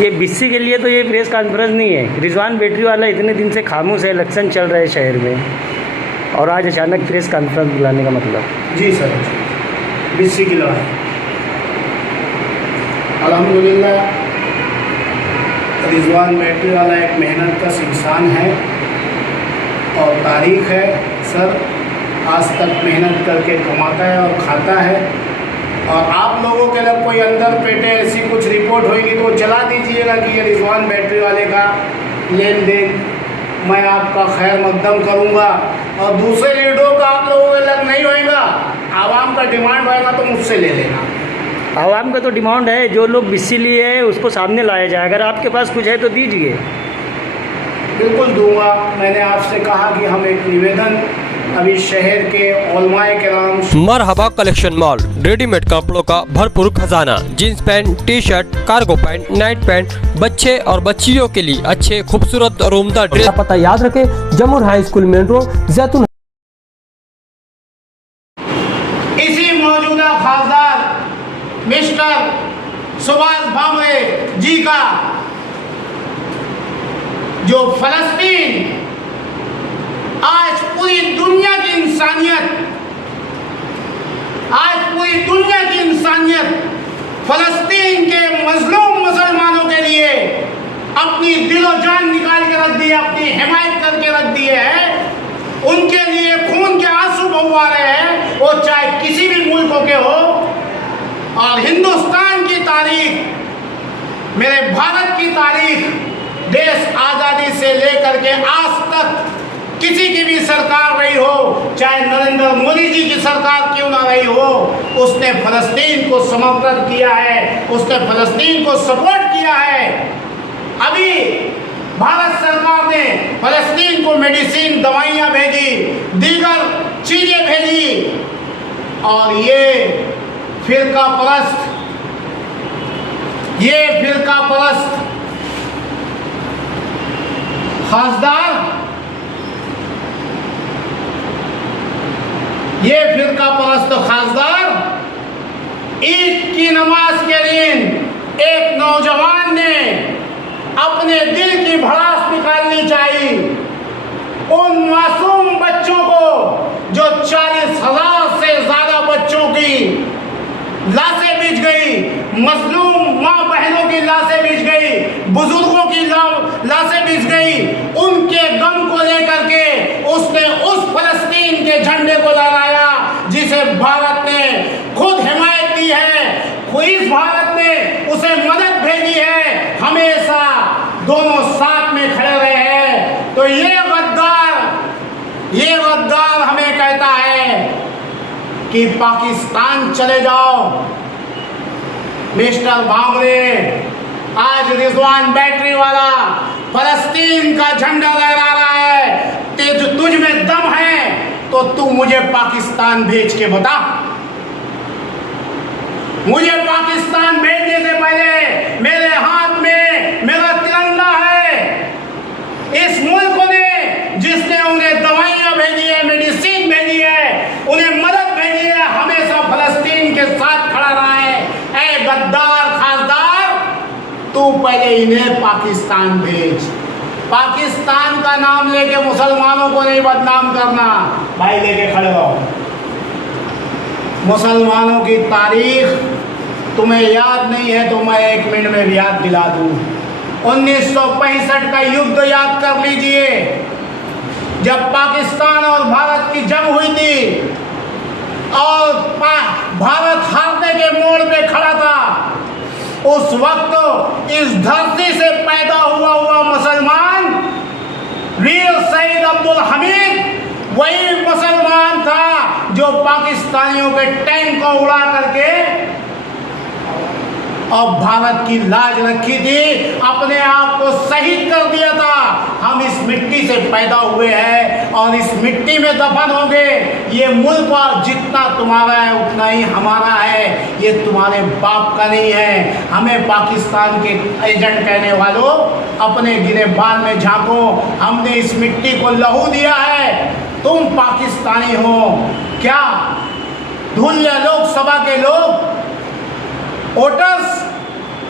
ये बिस्सी के लिए तो ये प्रेस कॉन्फ्रेंस नहीं है। रिजवान बैटरी वाला इतने दिन से खामोश है, इलेक्शन चल रहा है शहर में, और आज अचानक प्रेस कॉन्फ्रेंस बुलाने का मतलब? जी सर, बिस्सी की लड़ाई अल्हम्दुलिल्लाह रिजवान बैटरी वाला एक मेहनत का इंसान है और तारीख है सर, आज तक मेहनत करके कमाता है और खाता है। और आप लोगों के अगर कोई अंदर पेटे ऐसी कुछ रिपोर्ट होगी तो चला दीजिएगा कि ये रिजवान बैटरी वाले का लेन देन, मैं आपका खैर मकदम करूँगा। और दूसरे लीडरों का आप लोगों के लग नहीं होएगा, आवाम का डिमांड होएगा तो मुझसे ले लेना। आवाम का तो डिमांड है, जो लोग बिस्सी लिए है उसको सामने लाया जाए। अगर आपके पास कुछ है तो दीजिए। बिल्कुल दूंगा। मैंने आपसे कहा कि हम एक निवेदन अभी शहर के उलमाए किराम मरहबा कलेक्शन मॉल, रेडीमेड कपड़ों का भरपूर खजाना, jeans pant, T shirt, cargo pant, night pant, बच्चे और बच्चियों के लिए अच्छे खूबसूरत और उम्दा ड्रेस। पता याद रखें, जमुर हाई स्कूल मेन रोड, जैतून। इसी मौजूदा खासदार मिस्टर सुभाष भामरे जी का जो फलस्तीन, आज पूरी दुनिया की इंसानियत फलस्तीन के मजलूम मुसलमानों के लिए अपनी दिलो जान निकाल के रख दी है, अपनी हिमायत करके रख दिए है। उनके लिए खून के आंसू बहा रहे हैं, वो चाहे किसी भी मुल्कों के हो। और हिंदुस्तान की तारीख, मेरे भारत की तारीख, देश आज़ादी से लेकर के आज तक किसी की भी सरकार रही हो, चाहे नरेंद्र मोदी जी की सरकार क्यों ना रही हो, उसने फलस्तीन को समर्पित किया है, उसने फलस्तीन को सपोर्ट किया है। अभी भारत सरकार ने फलस्तीन को मेडिसिन, दवाइयाँ भेजी, दीगर चीजें भेजी। और ये फिरका परस्त खासदार, ये फिरका परस्त खासदार ईद की नमाज के दिन एक नौजवान ने अपने दिल की भड़ास निकालनी चाहिए। उन मासूम बच्चों को जो 40,000 से ज्यादा बच्चों की लाशें बिछ गई, मजलूम माँ बहनों की लाशें बिछ गई, बुजुर्गों की लाशें बिछ गई, उनके गम को लेकर के उसने उस फलस्तीन के झंडे को लहराया जिसे भारत ने खुद हिमायत दी है। इस भारत ने उसे मदद भेजी है, हमेशा दोनों साथ में खड़े रहे हैं। तो ये गद्दार हमें कहता है कि पाकिस्तान चले जाओ। मिस्टर भामरे, आज रिजवान बैटरी वाला फलस्तीन का झंडा लहरा रहा है। तुझ में दम है तो तू मुझे पाकिस्तान भेज के बता। मुझे पाकिस्तान भेजने से पहले मेरे हाथ में मेरा तिरंगा है। इस मुल्क ने, जिसने उन्हें दवाइयां भेजी है, मेडिसिन भेजी है, उन्हें मदद भेजी है, हमेशा फलस्तीन के साथ खड़ा रहा है। ऐ गद्दार खासदार, तू पहले इन्हें पाकिस्तान भेज। पाकिस्तान का नाम लेके मुसलमानों को नहीं बदनाम करना। भाई लेके खड़े रहो। मुसलमानों की तारीख तुम्हें याद नहीं है तो मैं 1 मिनट में याद दिला दूं। 1965 का युद्ध याद कर लीजिए, जब पाकिस्तान और भारत की जंग हुई थी और भारत हारने के मोड़ पे खड़ा था। उस वक्त इस धरती से पैदा हुआ मुसलमान वीर शहीद अब्दुल हमीद वही मुसलमान था जो पाकिस्तानियों के टैंक को उड़ा करके और भारत की लाज रखी थी, अपने आप को शहीद कर दिया था। हम इस मिट्टी से पैदा हुए हैं और इस मिट्टी में दफन होंगे। ये मुल्क जितना तुम्हारा है उतना ही हमारा है, ये तुम्हारे बाप का नहीं है। हमें पाकिस्तान के एजेंट कहने वालों, अपने गिरेबान में झांको। हमने इस मिट्टी को लहू दिया है, तुम पाकिस्तानी हो क्या? धुलिया लोकसभा के लोग वोटर्स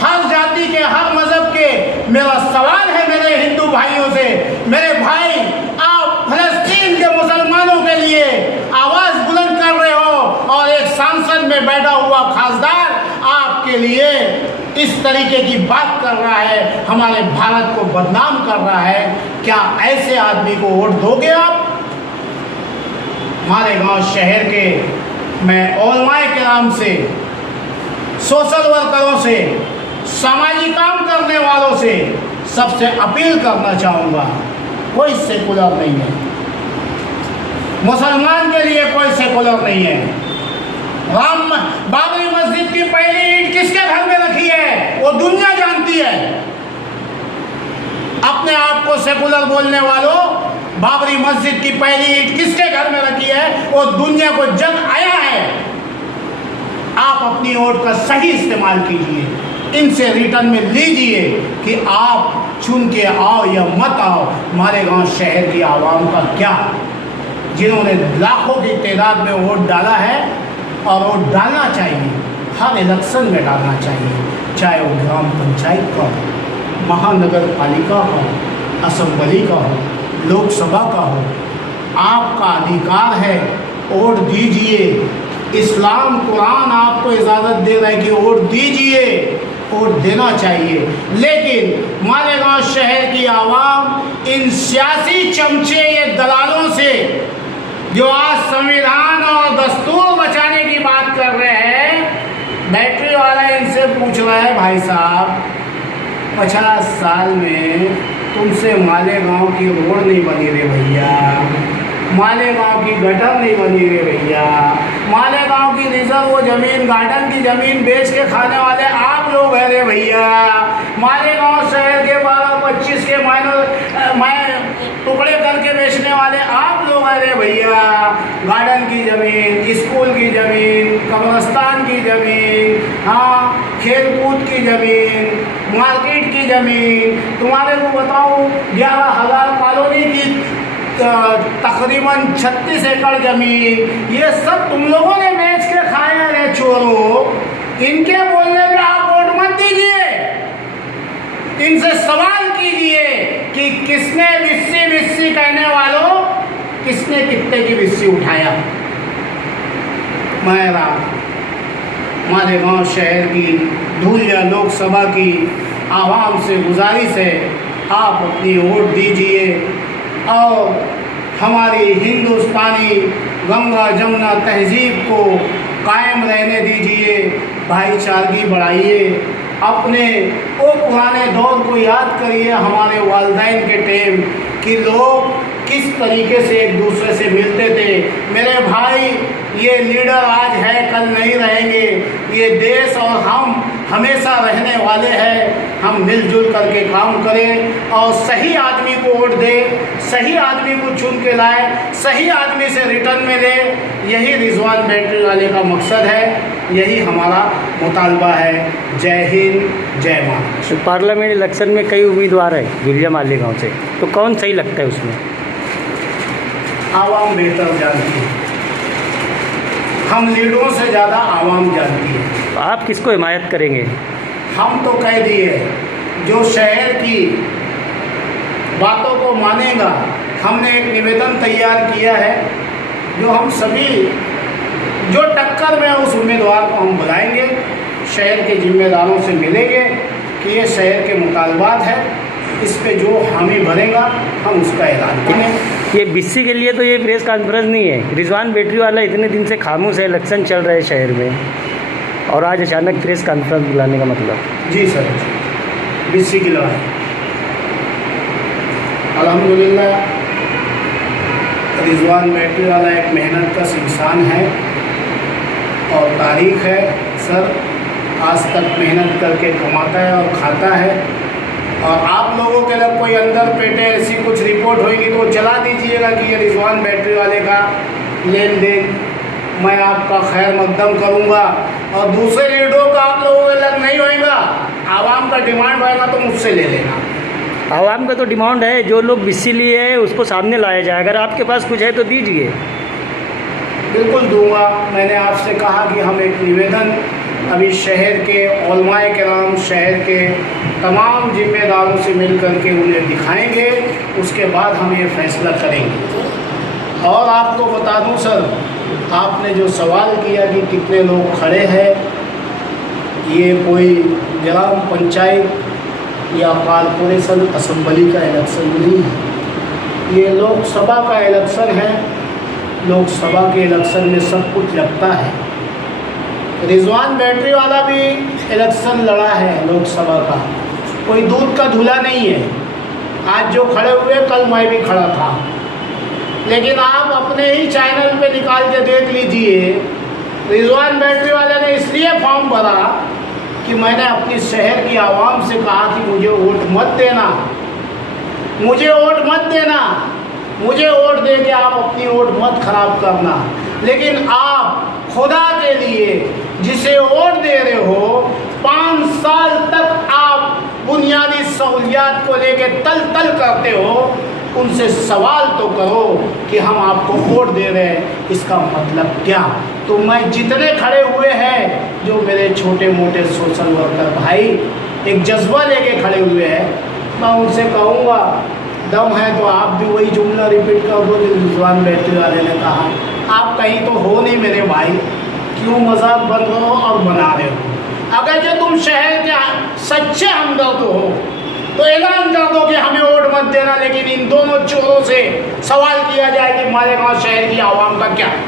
हर जाति के, हर मजहब के, संसद में बैठा हुआ खासदार आपके लिए इस तरीके की बात कर रहा है, हमारे भारत को बदनाम कर रहा है, क्या ऐसे आदमी को वोट दोगे आप? हमारे गांव शहर के मैं ओलमाए के नाम से, सोशल वर्करों से, सामाजिक काम करने वालों से सबसे अपील करना चाहूँगा, कोई सेकुलर नहीं है, मुसलमान के लिए कोई सेकुलर नहीं है। बाबरी मस्जिद की पहली ईंट किसके घर में रखी है वो दुनिया जानती है। अपने आप को सेकुलर बोलने वालों, बाबरी मस्जिद की पहली ईंट किसके घर में रखी है वो दुनिया को जग आया है। आप अपनी वोट का सही इस्तेमाल कीजिए, इनसे रिटर्न में लीजिए कि आप चुन के आओ या मत आओ, हमारे गांव शहर की आवाम का क्या, जिन्होंने लाखों की तादाद में वोट डाला है और वोट डालना चाहिए, हर इलेक्शन में डालना चाहिए, चाहे वो ग्राम पंचायत का हो, महानगर पालिका का हो, असेंबली का हो, लोकसभा का हो, आपका अधिकार है, वोट दीजिए। इस्लाम कुरान आपको इजाज़त दे रहा है कि वोट दीजिए, वोट देना चाहिए। लेकिन हमारे गांव शहर की आवाम इन सियासी चमचे ये दलालों से जो आज संविधान और दस्तूर बचाने की बात कर रहे हैं, बैटरी वाला इनसे पूछ रहा है, भाई साहब 50 साल में तुमसे मालेगांव की रोड नहीं बनी रे भैया, मालेगांव की गटर नहीं बनी रे भैया, मालेगांव की रिजर्व वो जमीन, गार्डन की जमीन बेच के खाने वाले आप लोग हैं रे भैया, मालेगांव शहर के 12-25 के टुकड़े करके बेचने वाले आप लोग हैं रे भैया। गार्डन की ज़मीन, स्कूल की ज़मीन, कब्रिस्तान की ज़मीन, हाँ खेलकूद की ज़मीन, मार्केट की ज़मीन, तुम्हारे को बताऊँ 11,000 कॉलोनी की तकरीबन 36 एकड़ ज़मीन, ये सब तुम लोगों ने बेच के खाए हैं चोरों। इनके बोलने पे आप वोट मत दीजिए, इनसे सवाल कीजिए कि किसने बिस्सी बिस्सी कहने वालों, किसने कितने की बिस्सी उठाया। मेरा हमारे गांव शहर की धूलिया लोकसभा की आवाम से गुजारिश है, आप अपनी वोट दीजिए और हमारी हिंदुस्तानी गंगा जमुना तहजीब को कायम रहने दीजिए, भाईचारगी बढ़ाइए, अपने वो पुराने दौर को याद करिए, हमारे वालिदैन के टाइम कि लोग किस तरीके से एक दूसरे से मिलते थे। मेरे भाई, ये लीडर आज है कल नहीं रहेंगे, ये देश और हम हमेशा रहने वाले हैं। हम मिलजुल करके काम करें और सही आदमी को वोट दें, सही आदमी को चुन के लाए, सही आदमी से रिटर्न में ले। यही रिजवान बैटरी वाले का मकसद है, यही हमारा मुतालबा है। जय हिंद, जय माँ। तो पार्लियामेंट इलेक्शन में कई उम्मीदवार हैं धुलिया मालेगांव से, तो कौन सही लगता है उसमें? आवाम बेहतर जानती है, हम लीडरों से ज़्यादा आवाम जानती है। तो आप किसको हिमायत करेंगे? हम तो कह दिए, जो शहर की बातों को मानेगा। हमने एक निवेदन तैयार किया है, जो हम सभी जो टक्कर में उस उम्मीदवार को हम बुलाएंगे, शहर के जिम्मेदारों से मिलेंगे कि ये शहर के मुतालबात है, इस पे जो हामी भरेगा हम उसका ऐलान करें। ये बिस्सी के लिए तो ये प्रेस कॉन्फ्रेंस नहीं है। रिजवान बैटरी वाला इतने दिन से खामोश है, इलेक्शन चल रहा है शहर में, और आज अचानक प्रेस कॉन्फ्रेंस बुलाने का मतलब? जी सर, बिस्सी की लड़ाई अल्हम्दुलिल्लाह रिजवान बैटरी वाला एक मेहनत का इंसान है और तारीख है सर, आज तक मेहनत करके कमाता है और खाता है। और आप लोगों के अगर कोई अंदर पेटे ऐसी कुछ रिपोर्ट होगी तो चला दीजिएगा कि ये रिजवान बैटरी वाले का लेन देन, मैं आपका खैर मकदम करूँगा। और दूसरे लीडरों का आप लोगों के लग नहीं होएगा, आवाम का डिमांड होएगा तो मुझसे ले लेना। आवाम का तो डिमांड है, जो लोग बिस्सी लिए है उसको सामने लाया जाए। अगर आपके पास कुछ है तो दीजिए। बिल्कुल दूंगा। मैंने आपसे कहा कि हम एक निवेदन अभी शहर के उलमाए किराम, शहर के तमाम जिम्मेदारों से मिल करके उन्हें दिखाएंगे, उसके बाद हम ये फैसला करेंगे। और आपको बता दूं सर, आपने जो सवाल किया कि कितने लोग खड़े हैं, ये कोई ग्राम पंचायत या कॉरपोरेशन असेंबली का इलेक्शन नहीं है, ये लोकसभा का इलेक्शन है। लोकसभा के इलेक्शन में सब कुछ लगता है। रिजवान बैटरी वाला भी इलेक्शन लड़ा है लोकसभा का, कोई दूध का धुला नहीं है। आज जो खड़े हुए, कल मैं भी खड़ा था, लेकिन आप अपने ही चैनल पे निकाल के देख लीजिए। रिजवान बैटरी वाले ने इसलिए फॉर्म भरा कि मैंने अपनी शहर की आवाम से कहा कि मुझे वोट मत देना, मुझे वोट मत देना, मुझे वोट दे के आप अपनी वोट मत खराब करना। लेकिन आप खुदा के लिए जिसे वोट दे रहे हो, 5 साल तक आप बुनियादी सहूलियात को लेके तल तल करते हो, उनसे सवाल तो करो कि हम आपको वोट दे रहे हैं, इसका मतलब क्या। तो मैं जितने खड़े हुए हैं, जो मेरे छोटे मोटे सोशल वर्कर भाई एक जज्बा लेके खड़े हुए हैं, मैं उनसे कहूँगा, दम है तो आप भी वही जुमला रिपीट कर दो जो रिजवान बैटरी वाले ने कहा। आप कहीं तो हो नहीं मेरे भाई, क्यों मजाक बन रहे हो और बना रहे हो। अगर जो तुम शहर के सच्चे हमदर्द हो तो ऐलान कर दो कि हमें वोट मत देना, लेकिन इन दोनों चोरों से सवाल किया जाए कि मालेगांव शहर की आवाम का क्या है।